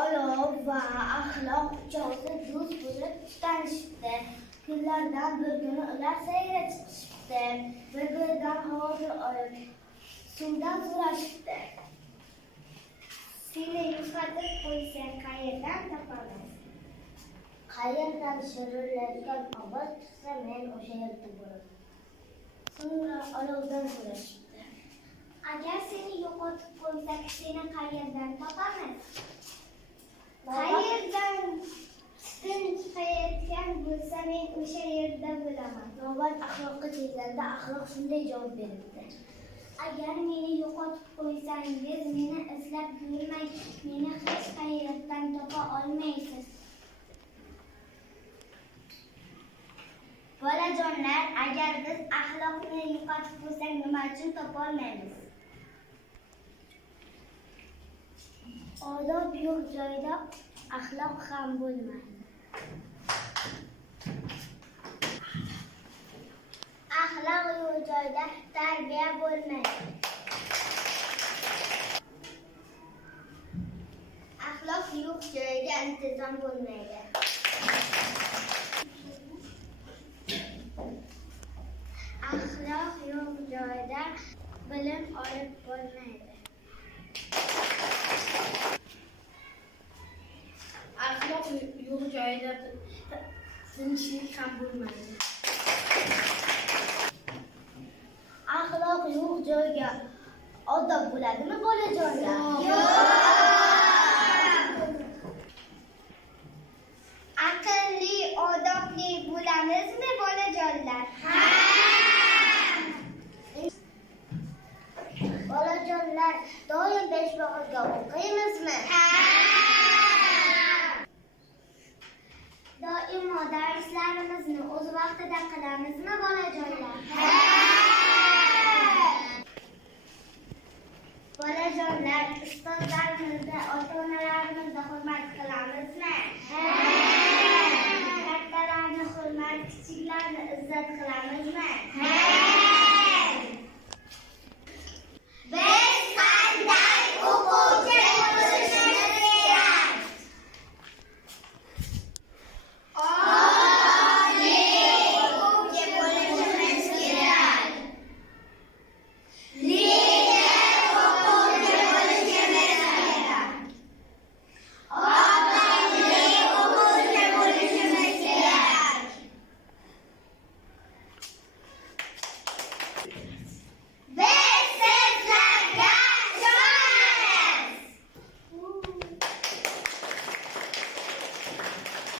olov va axloq uchovsi do'st bo'lib tutanishibdi. Kunlardan bir kuni ular sayrga chiqishibdi. Bir-biridan xavotir olib, suvdan so'rashibdi. Seni yo'qotib qo'ysang qayerdan topamiz? Qayerdan shirillayotgan ovoz chiqsa, men o'sha yerda bo'laman. So'ngra olovdan so'rashibdi. Agar seni yo'qotib qo'ysak, seni qayerdan topamiz? Qayerdan tutun chiqayotgan bo'lsa, men o'sha yerda bo'laman. Navbat axloqqa kelganda axloq shunday javob beribdi. Agar meni yo'qotib qo'ysangiz, meni izlab yurmang, meni hech qayerdan topa olmaysiz. Bolajonlar, agar biz axloqni yo'qotib qo'ysak, nima uchun topa olmaymiz? Odob yo'q joyda axloq ham bo'lmaydi. Axloq yo'q joyda tarbiya bo'lmaydi. Axloq yo'q joyda intizom bo'lmaydi. Axloq yo'q joyda bilim olib bo'lmaydi. Axloq yo'q joyda tinchlik ham bo'lmaydi. Axloq yo'q joyga odob bo'ladimi, bolajonlar? Yo'q. Aqlli, odobli bo'lamizmi, bolajonlar? Ha! Bolajonlar, doim peshbag'izga o'qiymizmi? Ha! Doimo darslarimizni o'z vaqtida qilamizmi, bolajonlar? Ha! Bolajonlar, ustozlarimizni, ota-onalarimizni hurmat qilamizmi? Ha! Kattalarni hurmat, kichiklarni izzat qilamizmi? Ha!